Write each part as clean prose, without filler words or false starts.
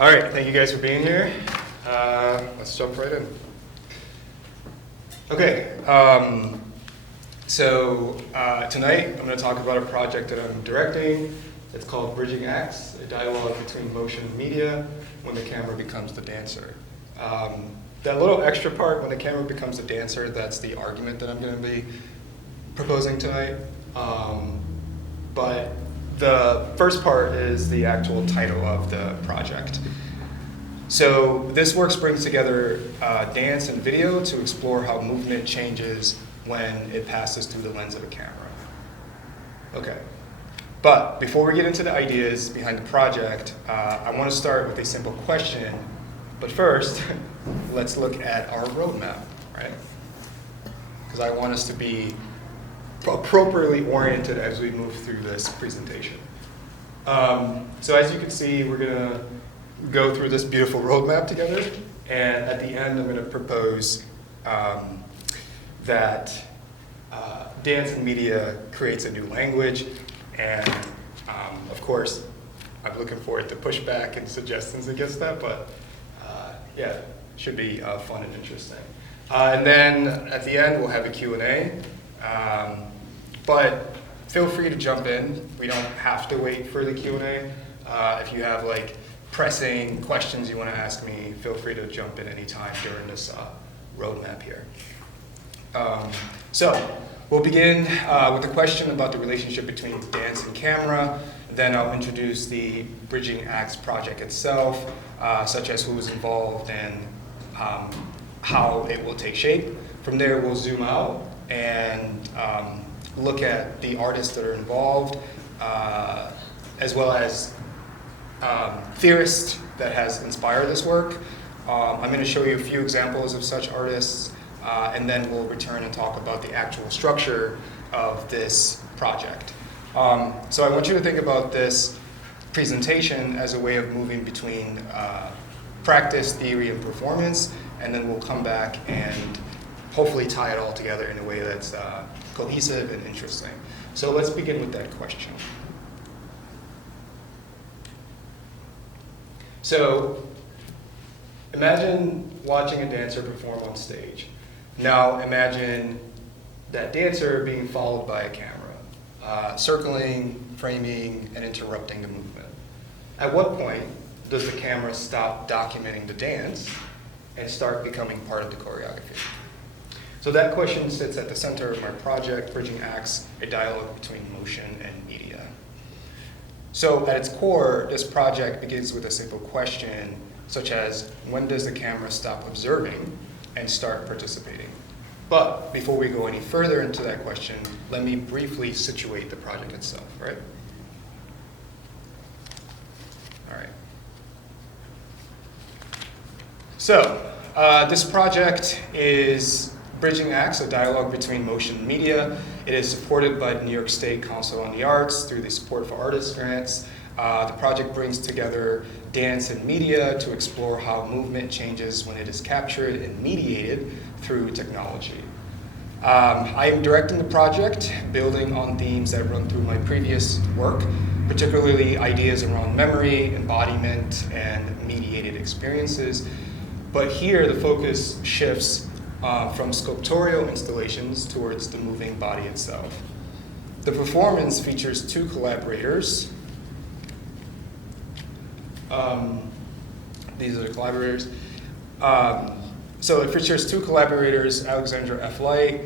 All right, thank you guys for being here. Let's jump right in. Okay, tonight I'm going to talk about a project that I'm directing. It's called Bridging Acts, a dialogue between motion and media when the camera becomes the dancer. That little extra part, when the camera becomes the dancer, that's the argument that I'm going to be proposing tonight. But the first part is the actual title of the project. So this work brings together dance and video to explore how movement changes when it passes through the lens of a camera. Okay, but before we get into the ideas behind the project, I want to start with a simple question. But first, let's look at our roadmap, right? Because I want us to be appropriately oriented as we move through this presentation. So as you can see, we're going to go through this beautiful roadmap together, and at the end I'm going to propose that dance and media creates a new language, and of course I'm looking forward to pushback and suggestions against that, but yeah, it should be fun and interesting. And then at the end we'll have a Q&A, but feel free to jump in. We don't have to wait for the Q&A. If you have like pressing questions you want to ask me, feel free to jump in anytime during this roadmap here. So we'll begin with a question about the relationship between dance and camera. Then I'll introduce the Bridging Acts project itself, such as who's involved and how it will take shape. From there we'll zoom out and look at the artists that are involved, as well as theorists that has inspired this work. I'm going to show you a few examples of such artists, and then we'll return and talk about the actual structure of this project. So I want you to think about this presentation as a way of moving between practice, theory, and performance, and then we'll come back and hopefully tie it all together in a way that's cohesive and interesting. So let's begin with that question. So imagine watching a dancer perform on stage. Now imagine that dancer being followed by a camera, circling, framing, and interrupting the movement. At what point does the camera stop documenting the dance and start becoming part of the choreography? So that question sits at the center of my project, Bridging Acts, a dialogue between motion and media. So at its core, this project begins with a simple question, such as, when does the camera stop observing and start participating? But before we go any further into that question, let me briefly situate the project itself, right? All right. So this project is Bridging Acts, a dialogue between motion and media. It is supported by the New York State Council on the Arts through the Support for Artists grants. The project brings together dance and media to explore how movement changes when it is captured and mediated through technology. I am directing the project, building on themes that run through my previous work, particularly ideas around memory, embodiment, and mediated experiences. But here the focus shifts from sculptural installations towards the moving body itself. The performance features two collaborators. These are the collaborators. So it features two collaborators, Alexandra Light,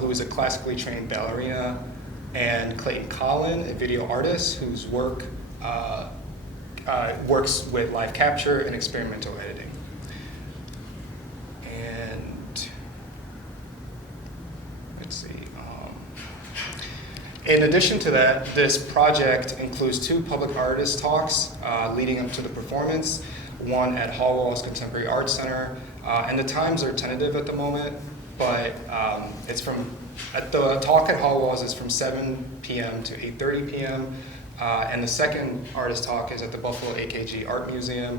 who is a classically trained ballerina, and Clayton Colin, a video artist whose work works with live capture and experimental editing. In addition to that, this project includes two public artist talks leading up to the performance, one at Hallwall's Contemporary Arts Center, and the times are tentative at the moment, but the talk at Hallwall's is from 7 p.m. to 8:30 p.m., and the second artist talk is at the Buffalo AKG Art Museum,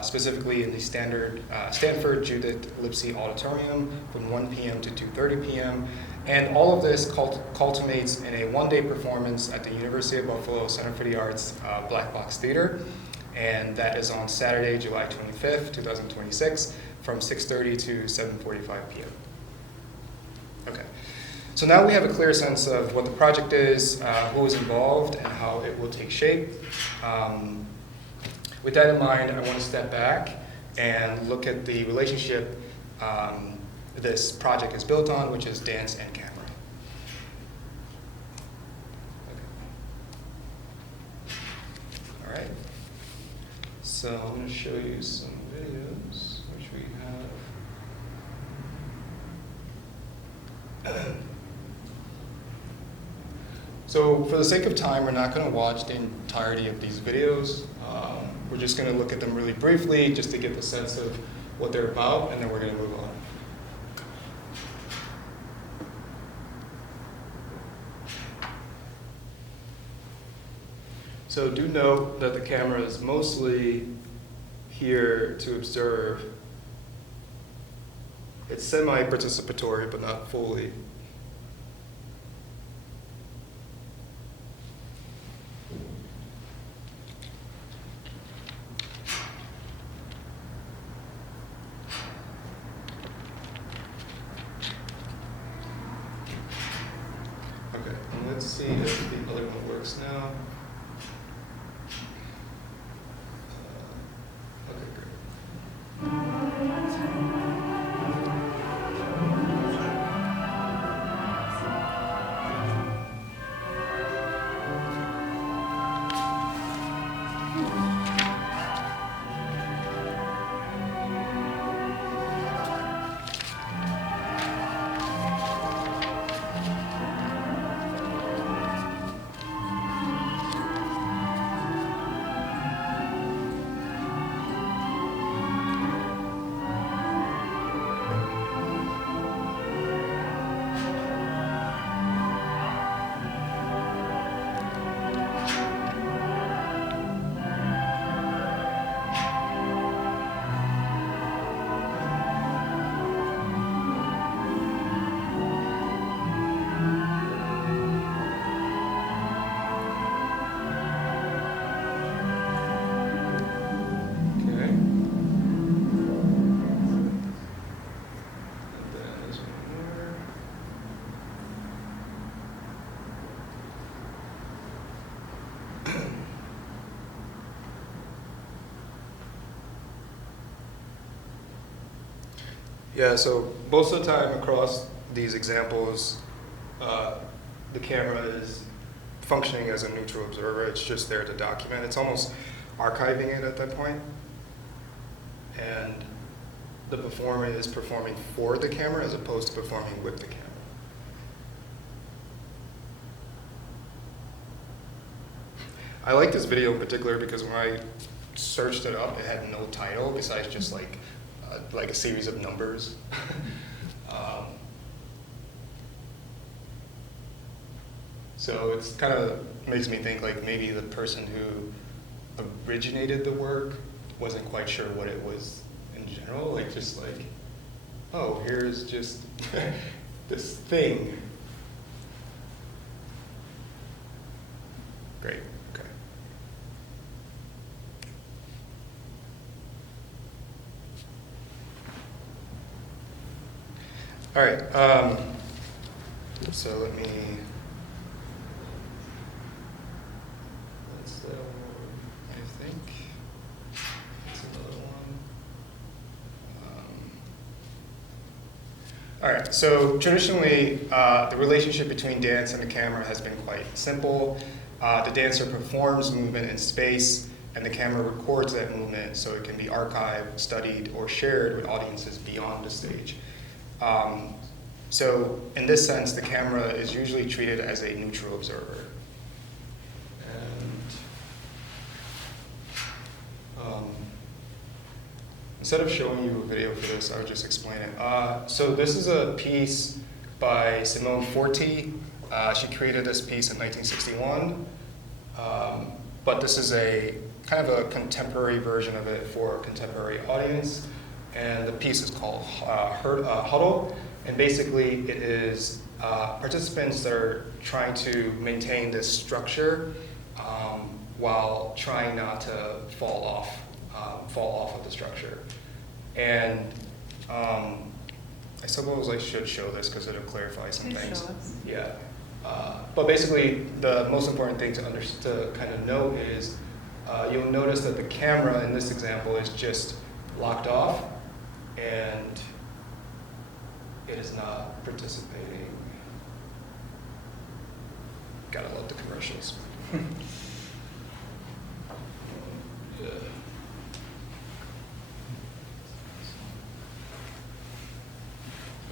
specifically in the Stanford Judith Lipsey Auditorium from 1 p.m. to 2:30 p.m., And all of this culminates in a one-day performance at the University of Buffalo Center for the Arts Black Box Theater. and that is on Saturday, July 25th, 2026, from 6:30 to 7:45 p.m. Okay, so now we have a clear sense of what the project is, who is involved, and how it will take shape. With that in mind, I want to step back and look at the relationship this project is built on, which is dance and camera. Okay. All right. So I'm going to show you some videos, which we have. So for the sake of time, we're not going to watch the entirety of these videos. We're just going to look at them really briefly, just to get the sense of what they're about, and then we're going to move on. So do note that the camera is mostly here to observe. It's semi-participatory, but not fully. Okay, and let's see if the other one works now. Okay, great. Yeah, so most of the time across these examples, the camera is functioning as a neutral observer. It's just there to document. It's almost archiving it at that point. And the performer is performing for the camera as opposed to performing with the camera. I like this video in particular because when I searched it up, it had no title besides just like a series of numbers. So it's kind of makes me think like maybe the person who originated the work wasn't quite sure what it was in general, like just like, oh, here's just this thing. Great, okay. All right, so let me, that's that one, I think. That's another one. All right, so traditionally, the relationship between dance and the camera has been quite simple. The dancer performs movement in space, and the camera records that movement so it can be archived, studied, or shared with audiences beyond the stage. So in this sense, the camera is usually treated as a neutral observer. And instead of showing you a video for this, I would just explain it. So this is a piece by Simone Forti. She created this piece in 1961, but this is a kind of a contemporary version of it for a contemporary audience. And the piece is called Huddle. And basically it is participants that are trying to maintain this structure while trying not to fall off of the structure. And I suppose I should show this because it'll clarify some things. Yeah. But basically, the most important thing to kind of note is you'll notice that the camera in this example is just locked off, and it is not participating. Gotta love the commercials. Yeah.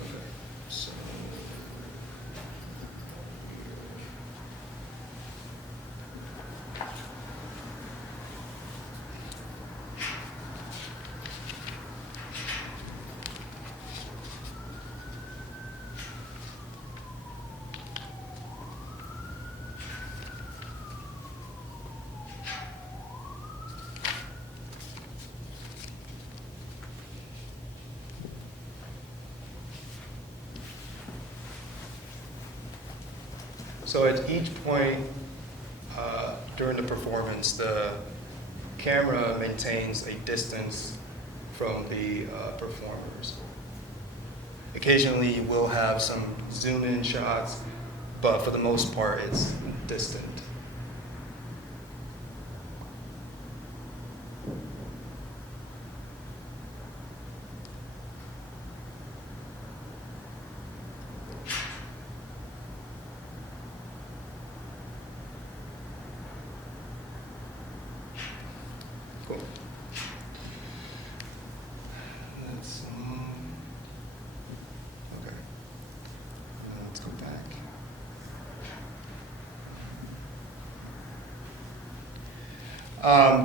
Okay, so So at each point during the performance, the camera maintains a distance from the performers. Occasionally you will have some zoom in shots, but for the most part it's distant. Cool. Let's, okay. Let's go back.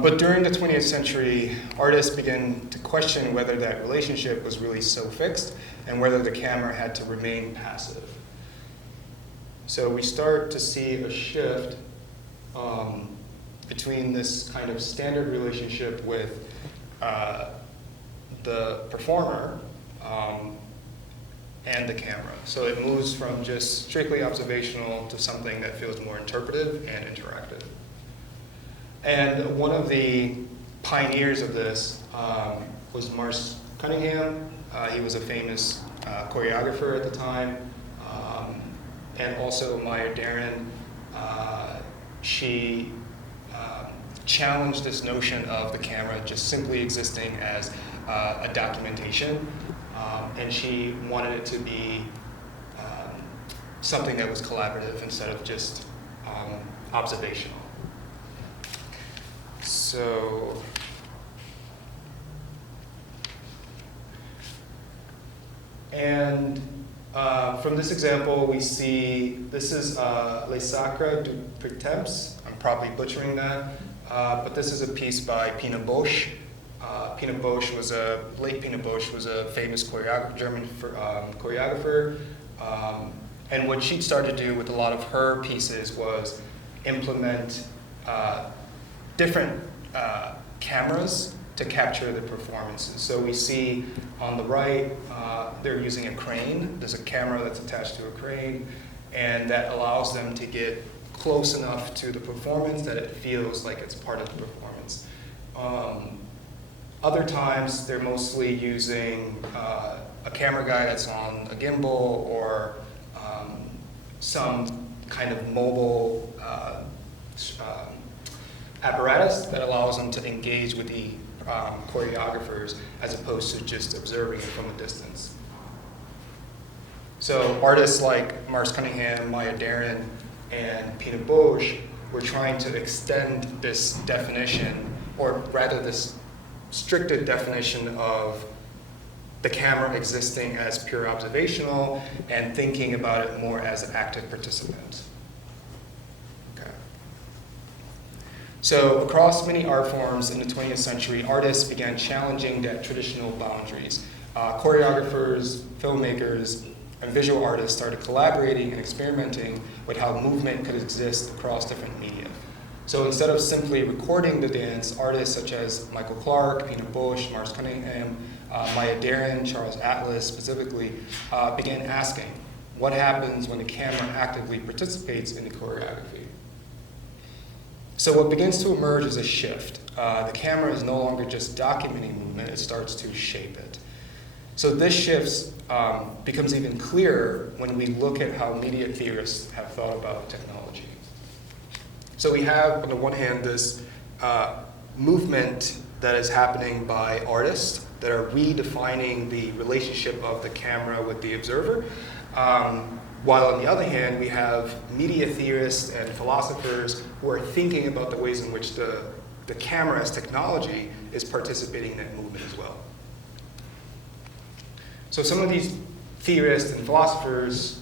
But during the 20th century, artists began to question whether that relationship was really so fixed and whether the camera had to remain passive. So we start to see a shift between this kind of standard relationship with the performer and the camera. So it moves from just strictly observational to something that feels more interpretive and interactive. And one of the pioneers of this was Marsh Cunningham. He was a famous choreographer at the time. And also Maya Deren. She challenged this notion of the camera just simply existing as a documentation, and she wanted it to be something that was collaborative instead of just observational. So, and from this example, we see, this is Les Sacres du Printemps. I'm probably butchering that, but this is a piece by Pina Bausch. Pina Bausch was a famous German choreographer. And what she started to do with a lot of her pieces was implement different cameras to capture the performances. So we see on the right, they're using a crane. There's a camera that's attached to a crane, and that allows them to get close enough to the performance that it feels like it's part of the performance. Other times, they're mostly using a camera guy that's on a gimbal or some kind of mobile apparatus that allows them to engage with the choreographers as opposed to just observing it from a distance. So artists like Marsh Cunningham, Maya Deren, and Pina Bausch were trying to extend this definition, or rather this stricter definition of the camera existing as pure observational and thinking about it more as an active participant. Okay. So across many art forms in the 20th century, artists began challenging that traditional boundaries. Choreographers, filmmakers, and visual artists started collaborating and experimenting with how movement could exist across different media. So instead of simply recording the dance, artists such as Michael Clark, Pina Bausch, Marsh Cunningham, Maya Deren, Charles Atlas specifically, began asking, what happens when the camera actively participates in the choreography? So what begins to emerge is a shift. The camera is no longer just documenting movement, it starts to shape it. So this shift becomes even clearer when we look at how media theorists have thought about technology. So we have, on the one hand, this movement that is happening by artists that are redefining the relationship of the camera with the observer. While on the other hand, we have media theorists and philosophers who are thinking about the ways in which the camera as technology is participating in that movement as well. So some of these theorists and philosophers,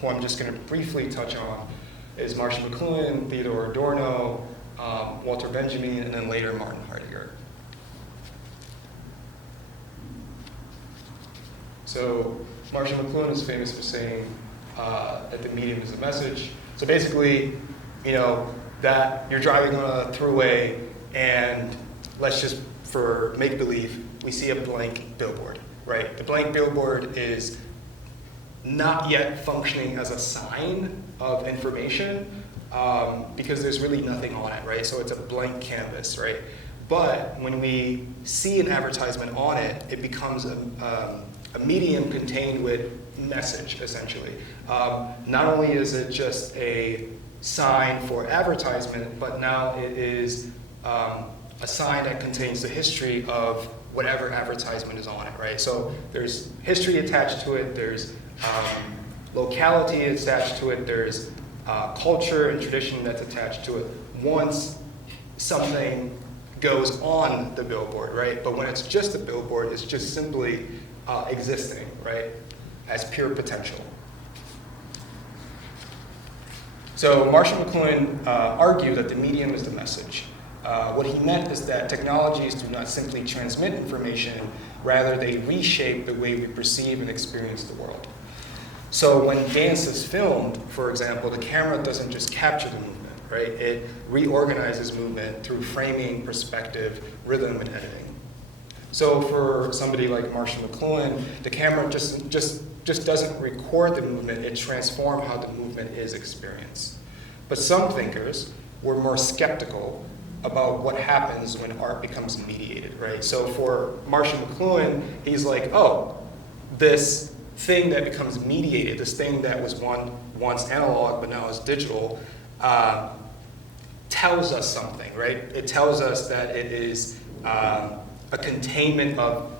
who I'm just going to briefly touch on, is Marshall McLuhan, Theodore Adorno, Walter Benjamin, and then later Martin Heidegger. So Marshall McLuhan is famous for saying that the medium is the message. So basically, that you're driving on a throughway and let's just, for make-believe, we see a blank billboard, right? The blank billboard is not yet functioning as a sign of information because there's really nothing on it, right? So it's a blank canvas, right? But when we see an advertisement on it, it becomes a medium contained with message, essentially. Not only is it just a sign for advertisement, but now it is a sign that contains the history of whatever advertisement is on it, right? So there's history attached to it, there's locality attached to it, there's culture and tradition that's attached to it once something goes on the billboard, right? But when it's just a billboard, it's just simply existing, right, as pure potential. So Marshall McLuhan argued that the medium is the message. What he meant is that technologies do not simply transmit information, rather they reshape the way we perceive and experience the world. So when dance is filmed, for example, the camera doesn't just capture the movement, right? It reorganizes movement through framing, perspective, rhythm, and editing. So for somebody like Marshall McLuhan, the camera just doesn't record the movement, it transforms how the movement is experienced. But some thinkers were more skeptical about what happens when art becomes mediated, right? So for Marshall McLuhan, he's like, oh, this thing that becomes mediated, this thing that was once analog but now is digital, tells us something, right? It tells us that it is a containment of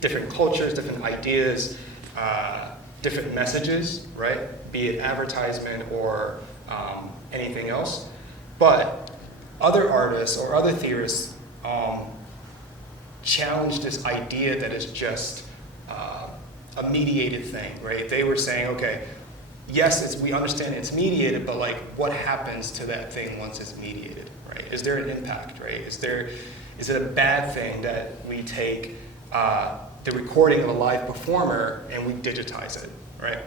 different cultures, different ideas, different messages, right? Be it advertisement or anything else. But other artists or other theorists challenge this idea that it's just a mediated thing, right? They were saying, okay, yes, we understand it's mediated, but like, what happens to that thing once it's mediated, right? Is there an impact, right? Is it a bad thing that we take the recording of a live performer and we digitize it, right?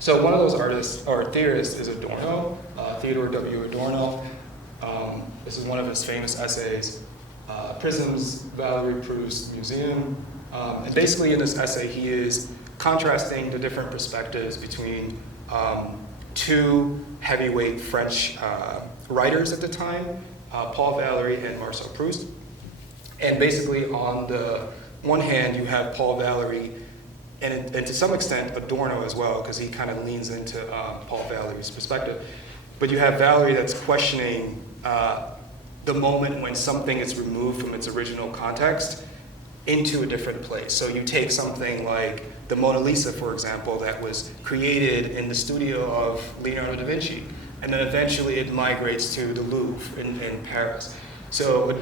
So one of those artists or theorists is Adorno, Theodore W. Adorno. This is one of his famous essays, Prisms, Valerie Proust Museum. And basically in this essay, he is contrasting the different perspectives between two heavyweight French writers at the time, Paul Valéry and Marcel Proust. And basically on the one hand, you have Paul Valéry, and to some extent Adorno as well, because he kind of leans into Paul Valéry's perspective. But you have Valéry that's questioning the moment when something is removed from its original context into a different place. So you take something like the Mona Lisa, for example, that was created in the studio of Leonardo da Vinci, and then eventually it migrates to the Louvre in Paris. So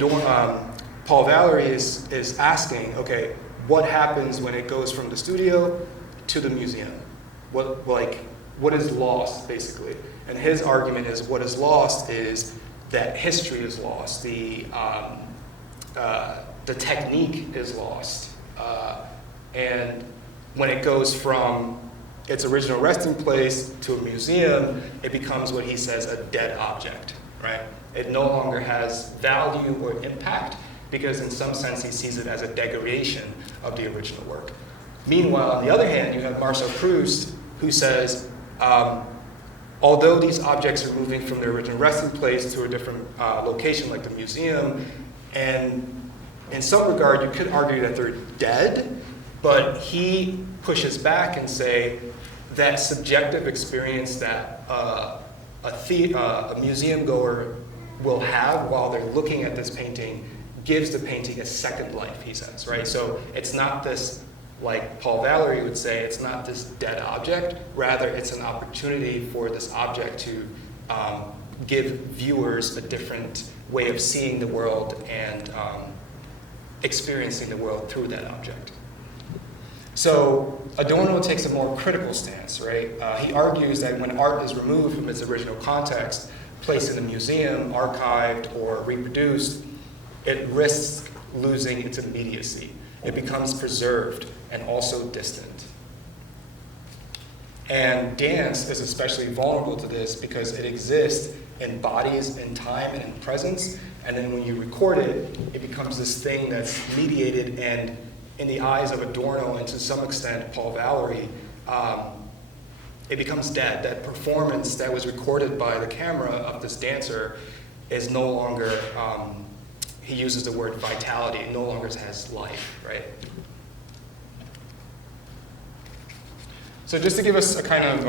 Paul Valéry is asking, okay, what happens when it goes from the studio to the museum? What is lost, basically? And his argument is what is lost is that history is lost, the technique is lost, and when it goes from its original resting place to a museum, it becomes what he says a dead object, right? It no longer has value or impact because in some sense he sees it as a degradation of the original work. Meanwhile, on the other hand, you have Marcel Proust who says although these objects are moving from their original resting place to a different location like the museum, and in some regard you could argue that they're dead, but he pushes back and say that subjective experience that a museum goer will have while they're looking at this painting gives the painting a second life, he says, right? So it's not this, like Paul Valery would say, it's not this dead object, rather it's an opportunity for this object to give viewers a different way of seeing the world and experiencing the world through that object. So Adorno takes a more critical stance, right? He argues that when art is removed from its original context, placed in a museum, archived, or reproduced, it risks losing its immediacy. It becomes preserved and also distant. And dance is especially vulnerable to this because it exists in bodies, in time, and in presence, and then when you record it, it becomes this thing that's mediated, and in the eyes of Adorno and to some extent Paul Valery, it becomes dead. That performance that was recorded by the camera of this dancer is no longer, he uses the word vitality, it no longer has life, right? So just to give us a kind of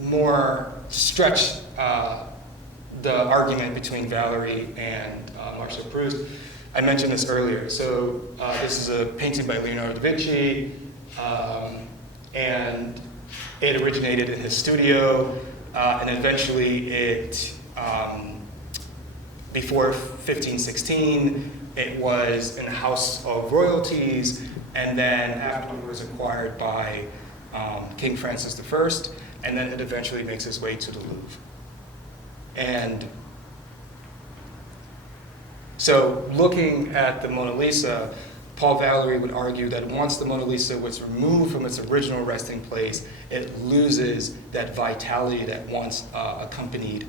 more stretch the argument between Valery and Marcel Proust, I mentioned this earlier. So this is a painting by Leonardo da Vinci, and it originated in his studio, and eventually it, before 1516, it was in the House of Royalties, and then after it was acquired by King Francis I, and then it eventually makes its way to the Louvre. And so looking at the Mona Lisa, Paul Valery would argue that once the Mona Lisa was removed from its original resting place, it loses that vitality that once accompanied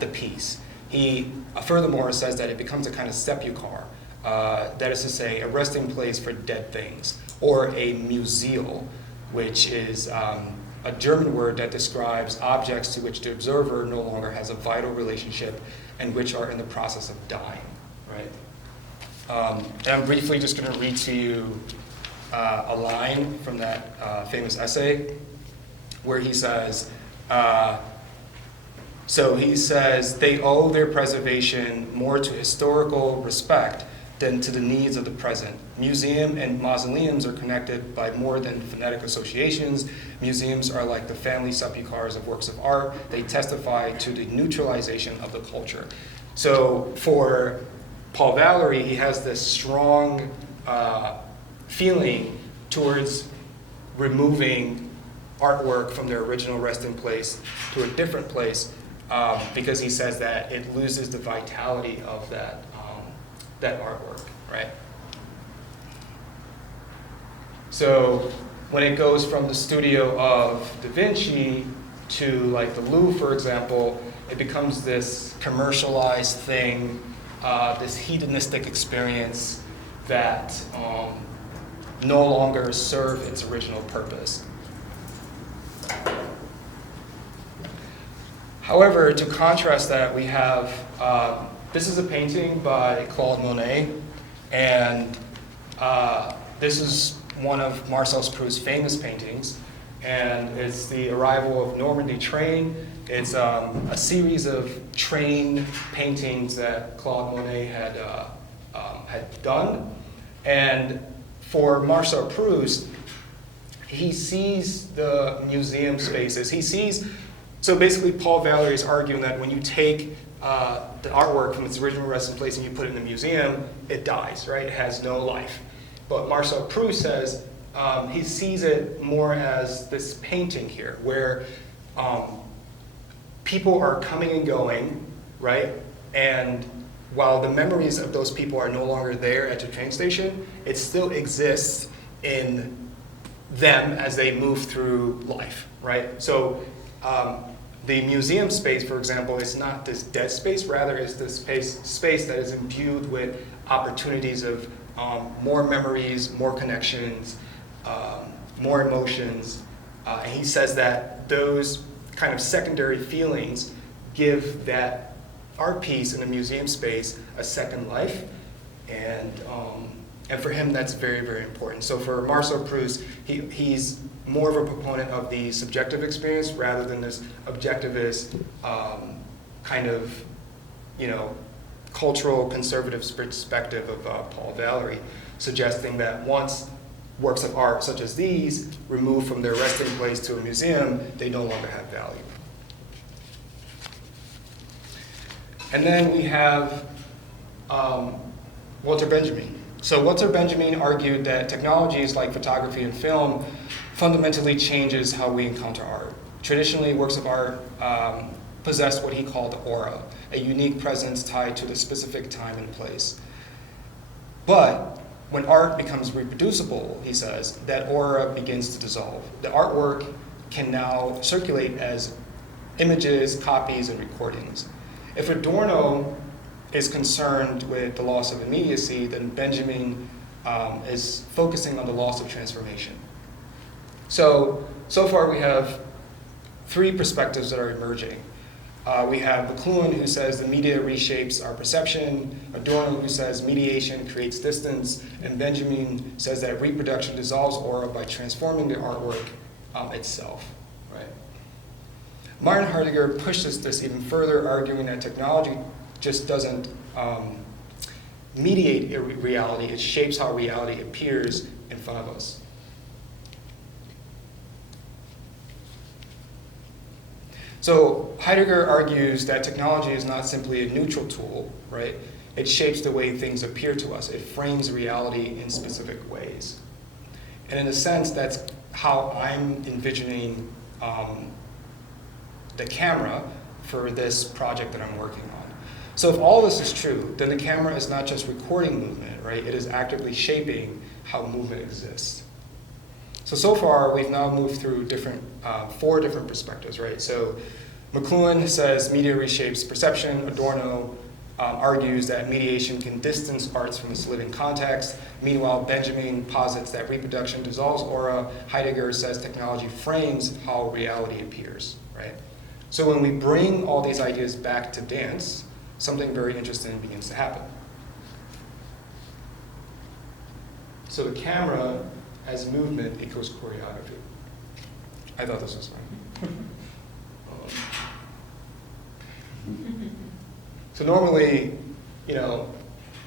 the piece. He furthermore says that it becomes a kind of sepulchre, that is to say, a resting place for dead things, or a museal, which is a German word that describes objects to which the observer no longer has a vital relationship and which are in the process of dying. Right. And I'm briefly just going to read to you a line from that famous essay where he says, so he says, they owe their preservation more to historical respect than to the needs of the present. Museum and mausoleums are connected by more than phonetic associations. Museums are like the family sepulchres of works of art. They testify to the neutralization of the culture. So for Paul Valery, he has this strong feeling towards removing artwork from their original resting place to a different place because he says that it loses the vitality of that artwork, right? So when it goes from the studio of Da Vinci to like the Louvre, for example, it becomes this commercialized thing, this hedonistic experience that no longer serve its original purpose. However, to contrast that, we have, this is a painting by Claude Monet, and this is one of Marcel Proust's famous paintings, and it's the Arrival of Normandy train. It's a series of train paintings that Claude Monet had done, and for Marcel Proust, he sees the museum spaces. He sees, so basically Paul Valery is arguing that when you take the artwork from its original resting place and you put it in a museum, it dies, right? It has no life. But Marcel Proust says he sees it more as this painting here, where people are coming and going, right? And while the memories of those people are no longer there at the train station, it still exists in them as they move through life, right? So the museum space, for example, is not this dead space, rather is this space that is imbued with opportunities of more memories, more connections, more emotions, And he says that those kind of secondary feelings give that art piece in a museum space a second life. And for him, that's very, very important. So for Marcel Proust, he's more of a proponent of the subjective experience rather than this objectivist kind of, cultural conservative perspective of Paul Valéry, suggesting that once works of art such as these removed from their resting place to a museum, they no longer have value. And then we have Walter Benjamin. So Walter Benjamin argued that technologies like photography and film fundamentally changes how we encounter art. Traditionally, works of art possessed what he called aura, a unique presence tied to the specific time and place. But when art becomes reproducible, he says, that aura begins to dissolve. The artwork can now circulate as images, copies, and recordings. If Adorno is concerned with the loss of immediacy, then Benjamin is focusing on the loss of transformation. So far we have three perspectives that are emerging. We have McLuhan, who says the media reshapes our perception, Adorno, who says mediation creates distance, and Benjamin says that reproduction dissolves aura by transforming the artwork itself. Right? Martin Heidegger pushes this even further, arguing that technology just doesn't mediate reality, it shapes how reality appears in front of us. So Heidegger argues that technology is not simply a neutral tool, right? It shapes the way things appear to us. It frames reality in specific ways. And in a sense, that's how I'm envisioning the camera for this project that I'm working on. So if all this is true, then the camera is not just recording movement, right? It is actively shaping how movement exists. So far, we've now moved through four different perspectives, right? So McLuhan says media reshapes perception. Adorno argues that mediation can distance arts from its living context. Meanwhile, Benjamin posits that reproduction dissolves aura. Heidegger says technology frames how reality appears, right? So when we bring all these ideas back to dance, something very interesting begins to happen. So the camera as movement equals choreography. I thought this was funny. So normally,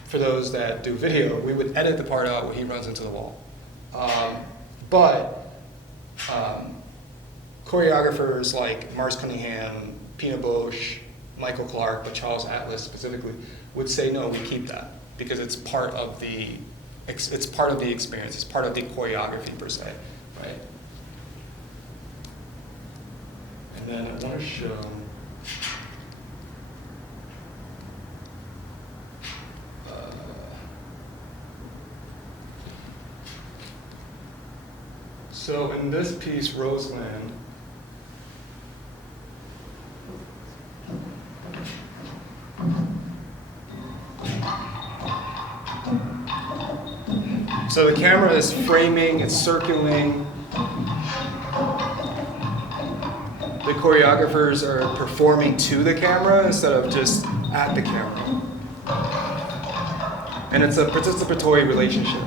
for those that do video, we would edit the part out where he runs into the wall. But choreographers like Mars Cunningham, Pina Bausch, Michael Clark, but Charles Atlas specifically, would say, no, we keep that because it's part of the experience, it's part of the choreography per se, right? And then I want to show so in this piece, Roseland, so the camera is framing, it's circling. The choreographers are performing to the camera instead of just at the camera. And it's a participatory relationship.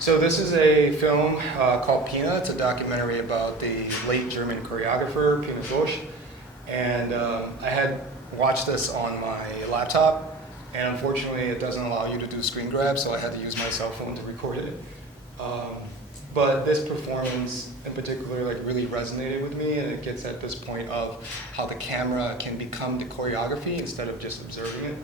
So this is a film called Pina. It's a documentary about the late German choreographer, Pina Bausch. And I had watched this on my laptop, And unfortunately, it doesn't allow you to do screen grab, so I had to use my cell phone to record it. But this performance in particular really resonated with me, and it gets at this point of how the camera can become the choreography instead of just observing it.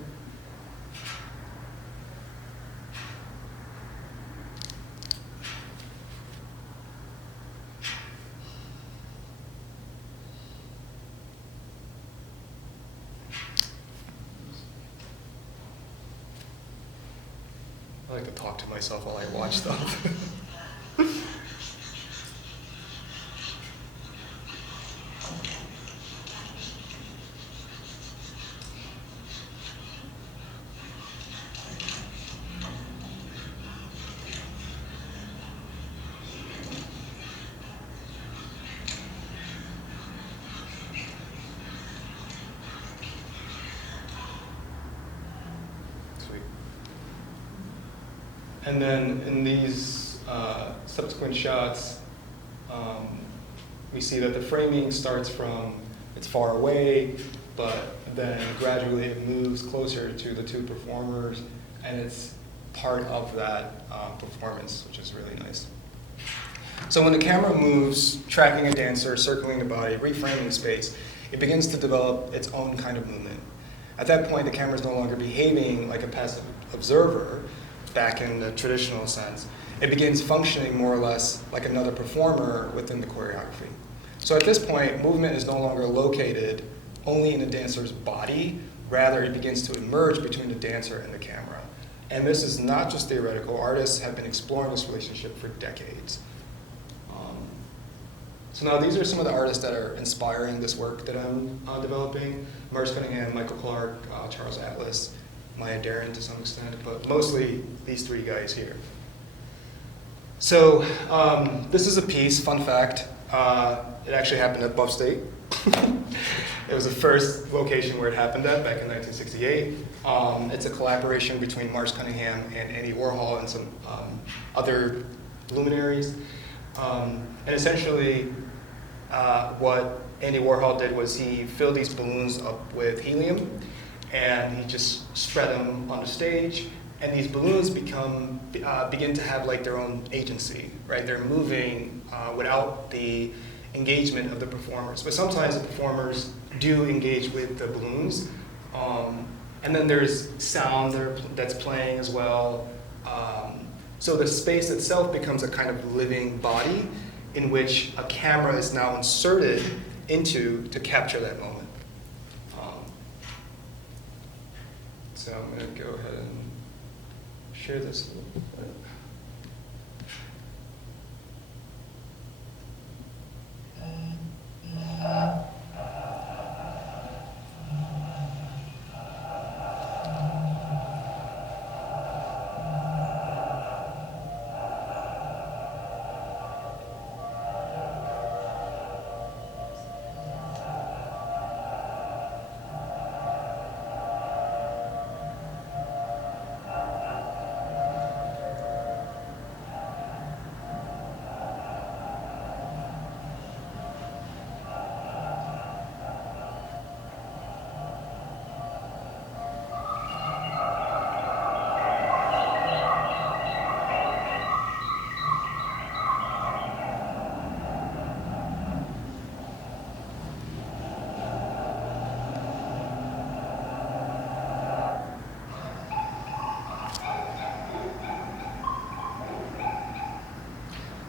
I like to talk to myself while I watch stuff. And then in these subsequent shots, we see that the framing starts from it's far away, but then gradually it moves closer to the two performers, and it's part of that performance, which is really nice. So when the camera moves, tracking a dancer, circling the body, reframing space, it begins to develop its own kind of movement. At that point, the camera is no longer behaving like a passive observer, back in the traditional sense. It begins functioning more or less like another performer within the choreography. So at this point, movement is no longer located only in the dancer's body, rather it begins to emerge between the dancer and the camera. And this is not just theoretical. Artists have been exploring this relationship for decades. So now these are some of the artists that are inspiring this work that I'm developing. Merce Cunningham, Michael Clark, Charles Atlas, Maya Deren to some extent, but mostly these three guys here. So this is a piece, fun fact, it actually happened at Buff State. It was the first location where it happened at back in 1968. It's a collaboration between Merce Cunningham and Andy Warhol and some other luminaries. And essentially what Andy Warhol did was he filled these balloons up with helium, and he just spread them on the stage, and these balloons begin to have their own agency, right? They're moving without the engagement of the performers. But sometimes the performers do engage with the balloons, and then there's sound that's playing as well. So the space itself becomes a kind of living body in which a camera is now inserted into to capture that moment. So I'm going to go ahead and share this a little bit.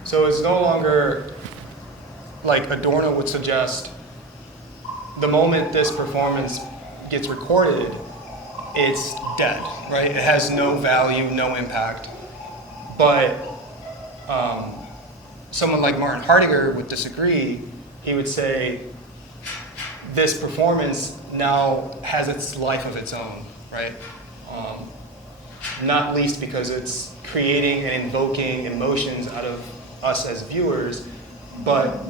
So it's no longer like Adorno would suggest, the moment this performance gets recorded, it's dead, right? It has no value, no impact. But someone like Martin Heidegger would disagree. He would say, this performance now has its life of its own, right? Not least because it's creating and invoking emotions out of us as viewers, but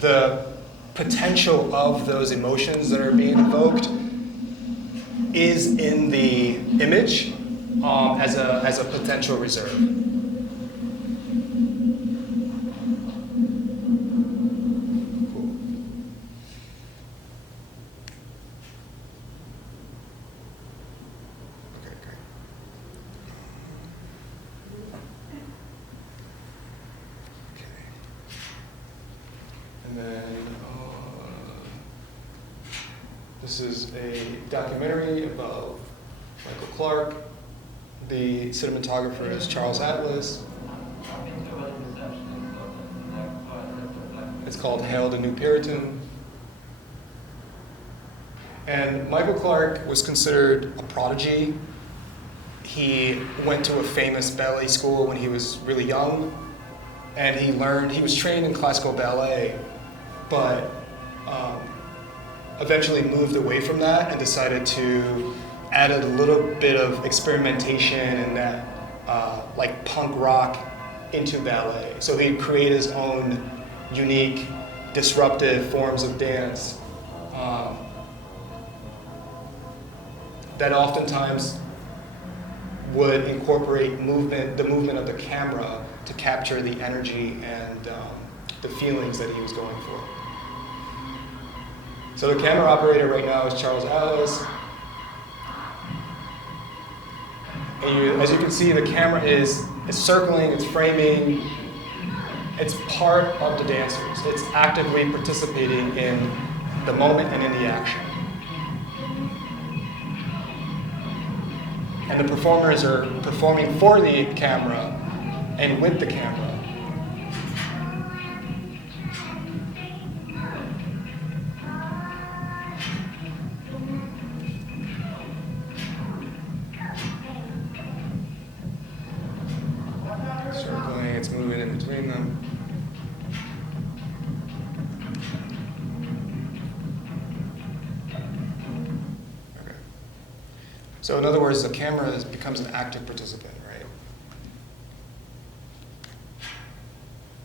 the potential of those emotions that are being invoked is in the image as a potential reserve. Cool. This is a documentary about Michael Clark. The cinematographer is Charles Atlas. It's called Hail the New Puritan. And Michael Clark was considered a prodigy. He went to a famous ballet school when he was really young, and he was trained in classical ballet, but eventually moved away from that and decided to add a little bit of experimentation and that like punk rock into ballet. So he'd create his own unique, disruptive forms of dance that oftentimes would incorporate movement, the movement of the camera to capture the energy and the feelings that he was going for. So the camera operator right now is Charles Atlas. And as you can see, the camera is circling, it's framing, it's part of the dancers. It's actively participating in the moment and in the action. And the performers are performing for the camera and with the camera. Circling, it's moving in between them. So in other words, the camera becomes an active participant, right?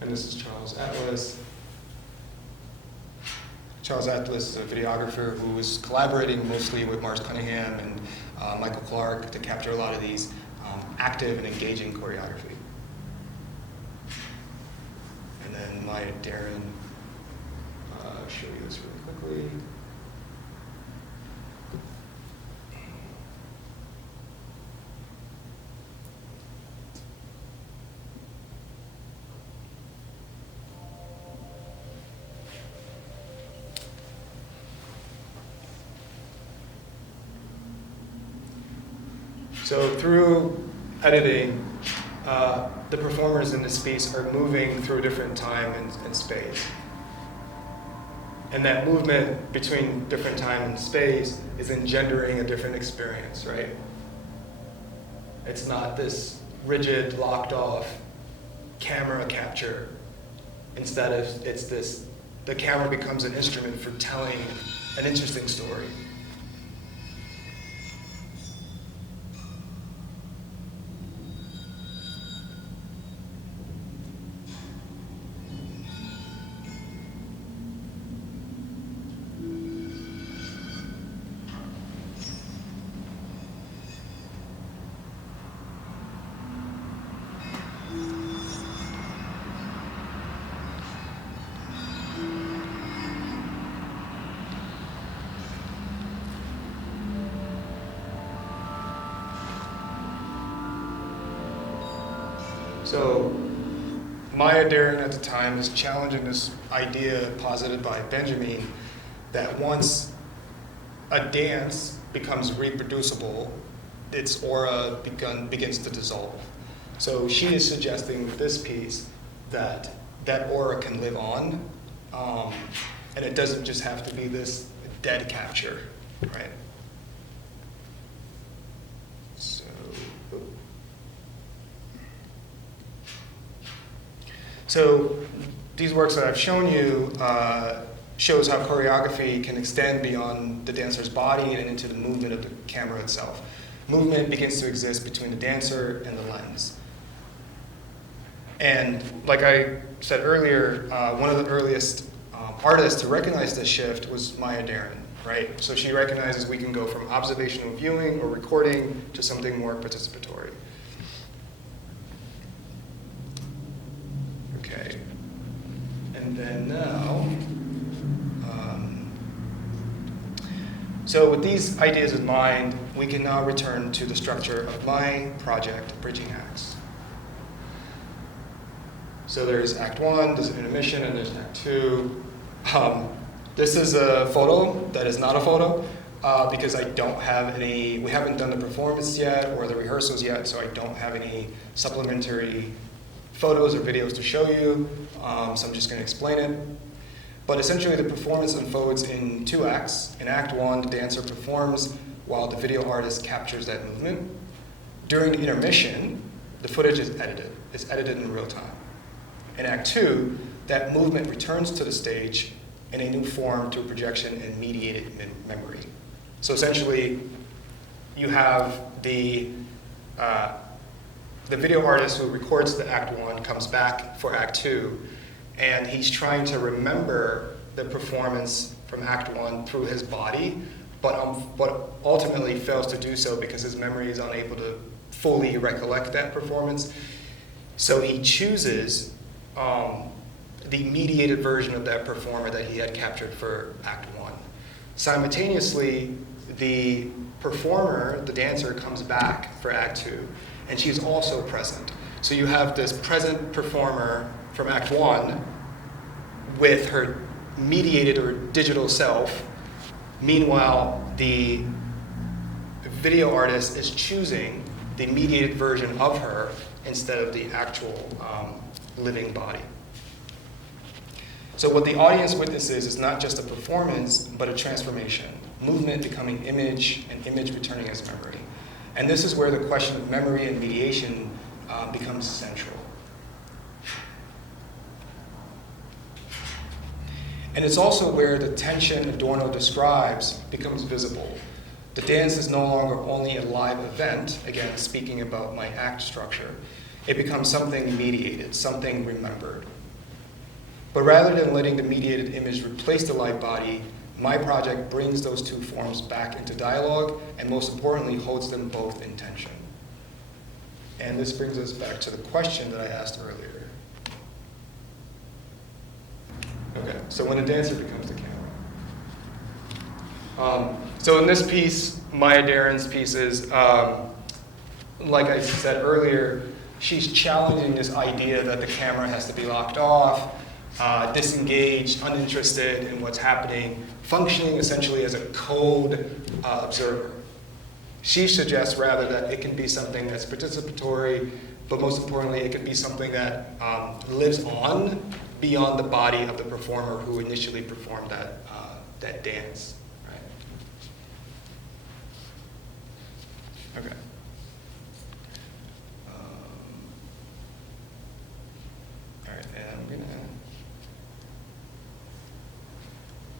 And this is Charles Atlas. Charles Atlas is a videographer who was collaborating mostly with Mars Cunningham and Michael Clark to capture a lot of these active and engaging choreography. And then Maya Darren, show you this really quickly. So through editing, the performers in this piece are moving through different time and space. And that movement between different time and space is engendering a different experience, right? It's not this rigid, locked off camera capture. Instead, it's this, the camera becomes an instrument for telling an interesting story. So Maya Darren at the time is challenging this idea posited by Benjamin that once a dance becomes reproducible, its aura begins to dissolve. So she is suggesting with this piece that that aura can live on, and it doesn't just have to be this dead capture, right? So these works that I've shown you shows how choreography can extend beyond the dancer's body and into the movement of the camera itself. Movement begins to exist between the dancer and the lens. And like I said earlier, one of the earliest artists to recognize this shift was Maya Darren, right? So she recognizes we can go from observational viewing or recording to something more participatory. Okay, and then now, so with these ideas in mind, we can now return to the structure of my project, Bridging Acts. So there's Act 1, there's an intermission, and there's Act 2. This is a photo that is not a photo because I don't have any, we haven't done the performance yet or the rehearsals yet, so I don't have any supplementary photos or videos to show you, so I'm just going to explain it. But essentially the performance unfolds in 2 acts. In Act 1, the dancer performs while the video artist captures that movement. During the intermission, the footage is edited. It's edited in real time. In Act 2, that movement returns to the stage in a new form through projection and mediated memory. So essentially, you have the video artist who records the Act 1 comes back for Act 2, and he's trying to remember the performance from Act 1 through his body, but ultimately fails to do so because his memory is unable to fully recollect that performance. So he chooses the mediated version of that performer that he had captured for Act 1. Simultaneously, the performer, the dancer, comes back for Act 2, and she's also present. So you have this present performer from Act 1 with her mediated or digital self. Meanwhile, the video artist is choosing the mediated version of her instead of the actual living body. So what the audience witnesses is not just a performance, but a transformation. Movement becoming image, and image returning as memory. And this is where the question of memory and mediation becomes central. And it's also where the tension Adorno describes becomes visible. The dance is no longer only a live event, again, speaking about my act structure. It becomes something mediated, something remembered. But rather than letting the mediated image replace the live body, my project brings those 2 forms back into dialogue, and most importantly, holds them both in tension. And this brings us back to the question that I asked earlier. Okay, so when a dancer becomes the camera. So in this piece, Maya Daren's pieces, like I said earlier, she's challenging this idea that the camera has to be locked off, disengaged, uninterested in what's happening, functioning essentially as a code observer. She suggests rather that it can be something that's participatory, but most importantly, it can be something that lives on beyond the body of the performer who initially performed that dance. Right? Okay. All right, and I'm gonna.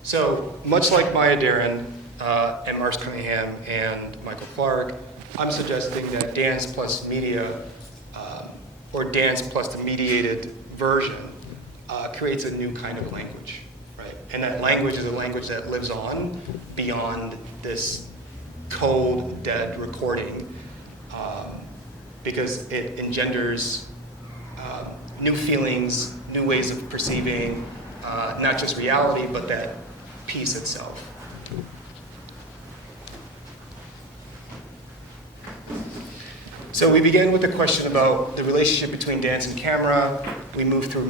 So much like Maya Daren and Mark Cunningham and Michael Clark, I'm suggesting that dance plus media, or dance plus the mediated version, creates a new kind of language, right? And that language is a language that lives on beyond this cold, dead recording, because it engenders new feelings, new ways of perceiving, not just reality, but that piece itself. So we began with the question about the relationship between dance and camera. We moved through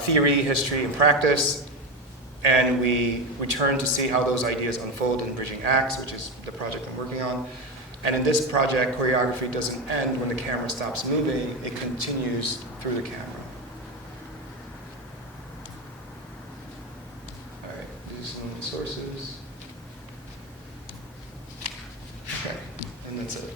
theory, history, and practice, and we returned to see how those ideas unfold in Bridging Acts, which is the project I'm working on. And in this project, choreography doesn't end when the camera stops moving, it continues through the camera. All right, these are some of the sources. Okay, and that's it.